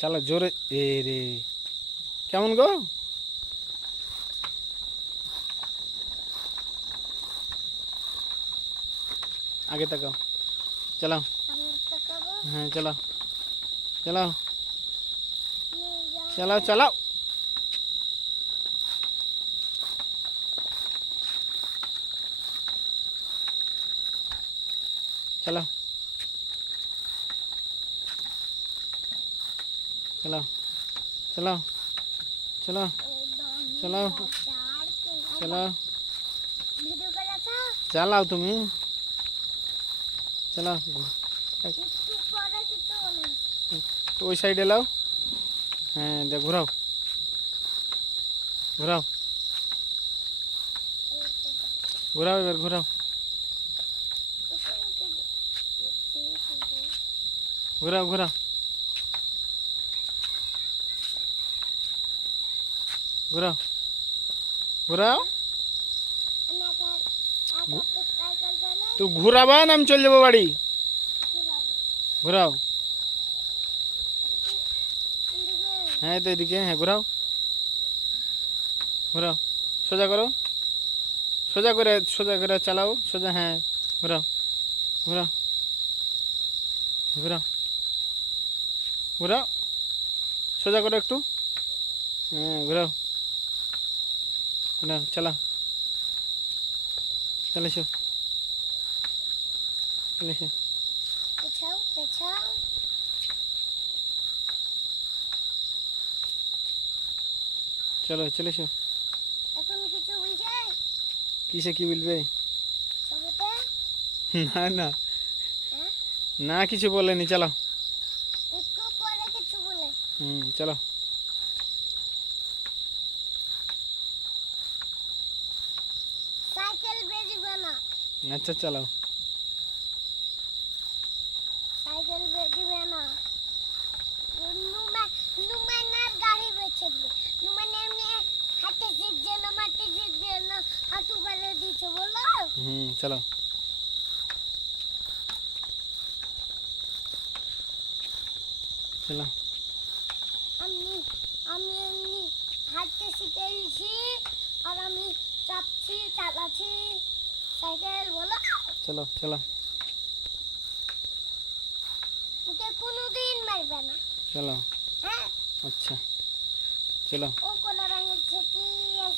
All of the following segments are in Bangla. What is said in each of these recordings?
চালা জোরে। এ রে, কেমন গো? আগে তাকাও। চালাও। হ্যাঁ চালাও, চালাও, চালাও, চালাও। চালাও, চালাও, চালাও, চালাও, চালাও, চালাও, চালাও তুমি, চালাও। ওই সাইডে লাও। হ্যাঁ দেখ, ঘোরাও, ঘোরাও, ঘোরাও, এবার ঘোরাও, ঘোরাও, ঘোরাও, ঘোরাও, ঘোরাও। তো ঘুরাবা না আমি চলে যাবো বাড়ি? ঘোরাও। হ্যাঁ তো এদিকে, হ্যাঁ ঘোরাও, ঘোরাও, সোজা করো, সোজা করে চালাও, সোজা, হ্যাঁ ঘোরাও, ঘোরাও, ঘোরাও, ঘোরাও, সোজা করো একটু, হ্যাঁ ঘোরাও, ঘোরাও, চালাও, চালিয়েছো, চালিয়েছো, চলো চলেছো। এখন কিছু বলছে? কিসে কি বলবে? না না, না কিছু বলেনি, চালাও। একটু পরে কিছু বলে। চলো। সাইকেল বেজবে না। আচ্ছা চালাও। সাইকেল বেজবে না। নুমানের গাড়ি বেচবে। নুমান এমনি হাতে শিখছে না, মাটি শিখছে না, হাঁটু ফেলে দিচ্ছে বলো। চলো। চলো। আমি আমি এমনি হাঁটতে শিখেছি আর আমি চাপছি, চালাচ্ছি সাইকেল বলো। চলো চলো। ওকে কোনোদিন মারবে না। চলো। হ্যাঁ আচ্ছা চলো। ও কোন রঙের ছেটি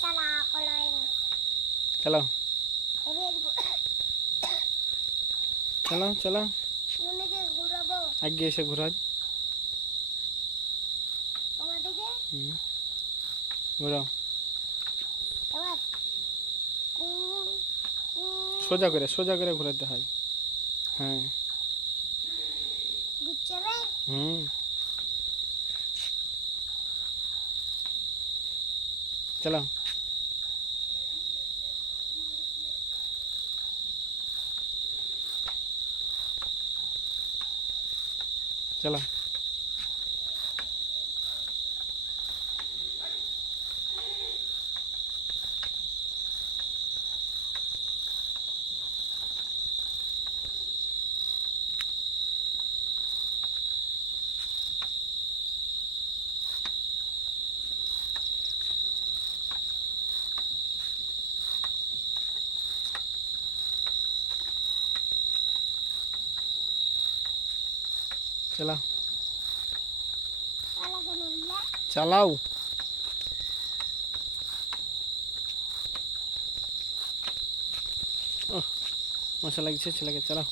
চালা কোন চলো। এবার চলো চলো। উনিকে ঘুরাবো। আগে এসে ঘোরা। তোমাদেরকে ঘোরাও। এবার সোজা করে ঘোরাতে হয়। হ্যাঁ। বুঝছে রে? চলো। চলো। চলো। চালাও। মশা লাগছে ছেলেকে। চালাও,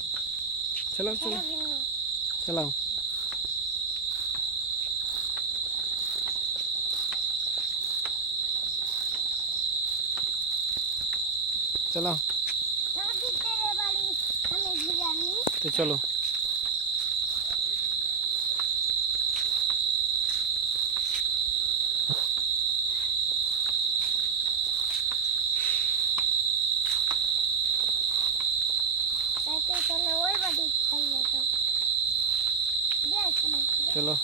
চালাও, চালাও, চালাও। চালাও। তো চলো। সাইকেল চলে ওই বাড়ি চাইলে তো চলো।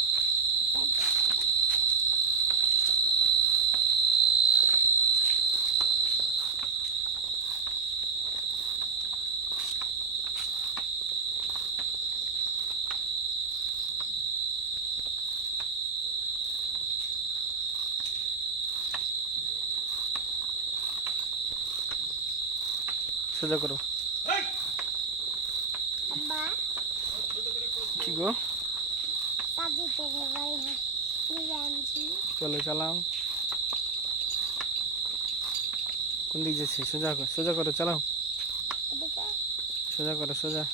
সোজা করো। আব্বা কি গো? সাজিতে রে ভাই নিয়ে আনছি। চলো চালাও। কোন দিক যাচ্ছে? সোজা করো, সোজা করো, চালাও। এদিকে সোজা করো, সোজা।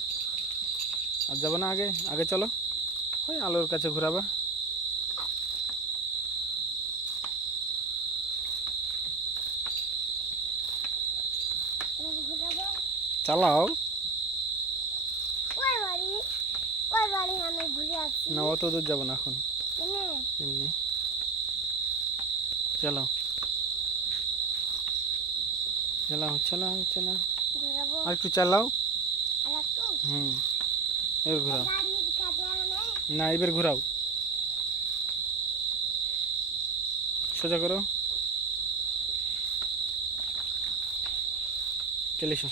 আর যাবো না, আগে আগে চলো। ওই আলোর কাছে ঘোরাবা। এবার ঘুরাবো। চালাও। ওই বাড়ি আমি ঘুরে আসছি। না অত দূর যাবো না এখন, এনে এমনি চালাও। চালাও চালাও চালাও। ঘুরাবো আর একটু চালাও। আর একটু এবার ঘোরাও। গাড়ির কাছে আনে। না এবার ঘোরাও। সোজা করো। চলে এসো।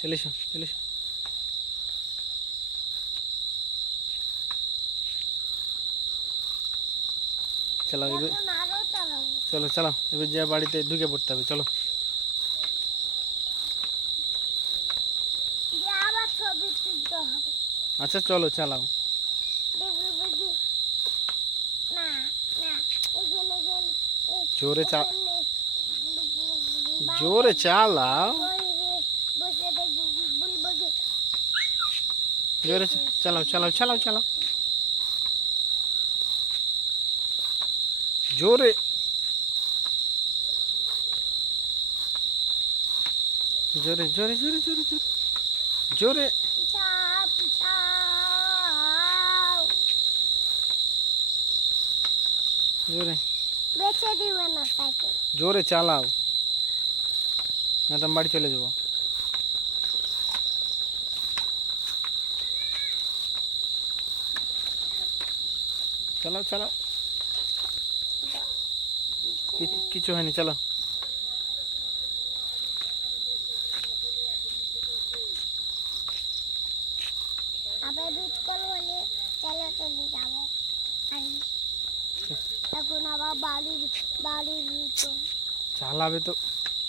চলে এসো, চলে এসো। চালাও এবার। এখন আরো চালাবো। চলো চালাও এবার, যা বাড়িতে ঢুকে পড়তে হবে। চলো দিয়ে আবার ছবি তুলতে হবে। আচ্ছা চলো চালাও। দেখবি বুঝি না না এখানে এখানে জোরে জোরে চালাও। বসে দেখবি বলবো যে জোরে চালাও চালাও চালাও চালাও। জোরে। জোরে জোরে জোরে জোরে জোরে জোরে। পিছাও পিছাও জোরে বেঁচে দিবে না সাইকেল। জোরে চালাও, না তো আমি বাড়ি চলে যাবো। চালাও চালাও। কিছু হয়নি, চালাও। আবার বিটকল হলে চলে চলে যাবো। এখন আবার বাড়ির ভিতর চালাবে তো,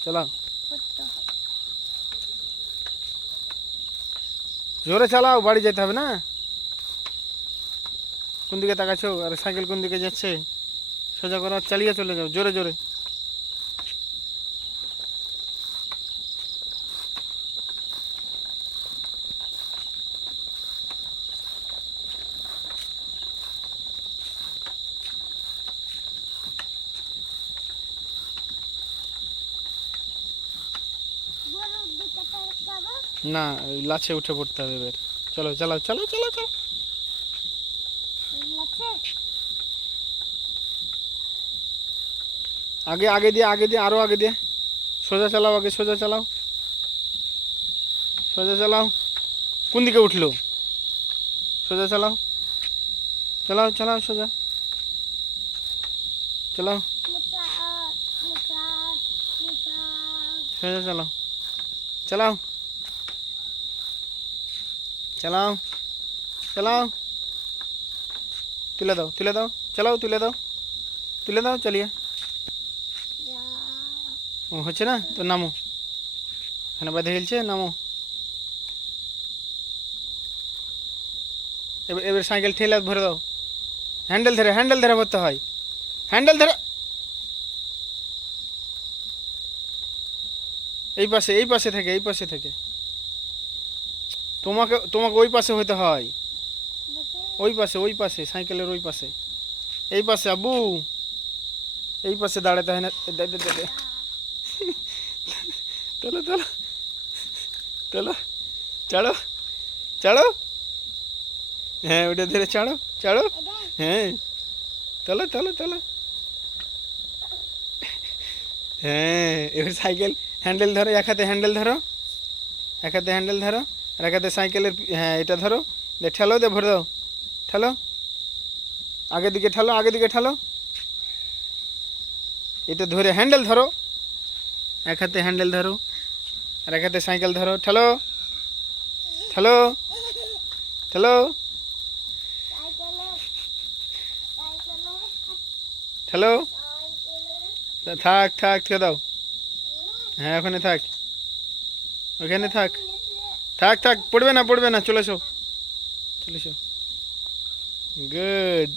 চালাও। করতে হবে। জোরে চালাও, বাড়ি যেতে হবে না। কোন দিকে তাকাচ্ছো? আর সাইকেল কোন দিকে যাচ্ছে? সোজা করো, চালিয়ে চলে যাও জোরে জোরে। গরুর দিকে তাকাবো। না ওই লাচে উঠে পড়তে হবে এবার। চলো চালাও চালাও চালাও চালাও। লাগছে আগে আগে দিয়ে, আগে দিয়ে, আরো আগে দিয়ে। সোজা চালাও, আগে সোজা চালাও, সোজা চালাও। কোন দিকে উঠলো? সোজা চালাও, চালাও চালাও সোজা চালাও। মুচা মুচা মুচা সোজা চালাও, চালাও চালাও চালাও। তুলে দাও তুলে দাও, চালাও তুলে দাও, তুলে দাও, চালিয়ে। যা ও হচ্ছে না তো, নামো। এখানে বাঁধে গেলছে, নামো। এবার এবার সাইকেল ঠেলে ভরে দাও। হ্যান্ডেল ধরে, হ্যান্ডেল ধরে ভরতে হয়, হ্যান্ডেল ধরে। এই পাশে, এই পাশে থেকে, এই পাশে থেকে। তোমাকে তোমাকে ওই পাশে হইতে হয়, বসে ওই পাশে, ওই পাশে, সাইকেলের ওই পাশে। এই পাশে আব্বু, এই পাশে দাঁড়াতে হয় না। দে দে দে দে। তোলো তোলো তোলো, চাড়ো চাড়ো। হ্যাঁ ওটা ধরে চাড়ো চাড়ো। এটা হ্যাঁ তোলো তোলো তোলো। হ্যাঁ এবার সাইকেল হ্যান্ডেল ধরো, এক হাতে হ্যান্ডেল ধরো, এক হাতে হ্যান্ডেল ধরো, আর এক হাতে সাইকেলের হ্যাঁ এটা ধরো। দে ঠেলো, দে ভরে দাও, ঠেলো। আগের দিকে ঠেলো, আগের দিকে ঠেলো। এটা ধরে হ্যান্ডেল ধরো, এক হাতে হ্যান্ডেল ধরো, আর এক হাতে সাইকেল ধরো। ঠেলো ঠেলো ঠেলো। ঠেলো। থাক থাক থুয়ে দাও। হ্যাঁ ওখানে থাক, ওখানে থাক, থাক থাক, পড়বে না পড়বে না, চলে এসো চলে এসো। গুড।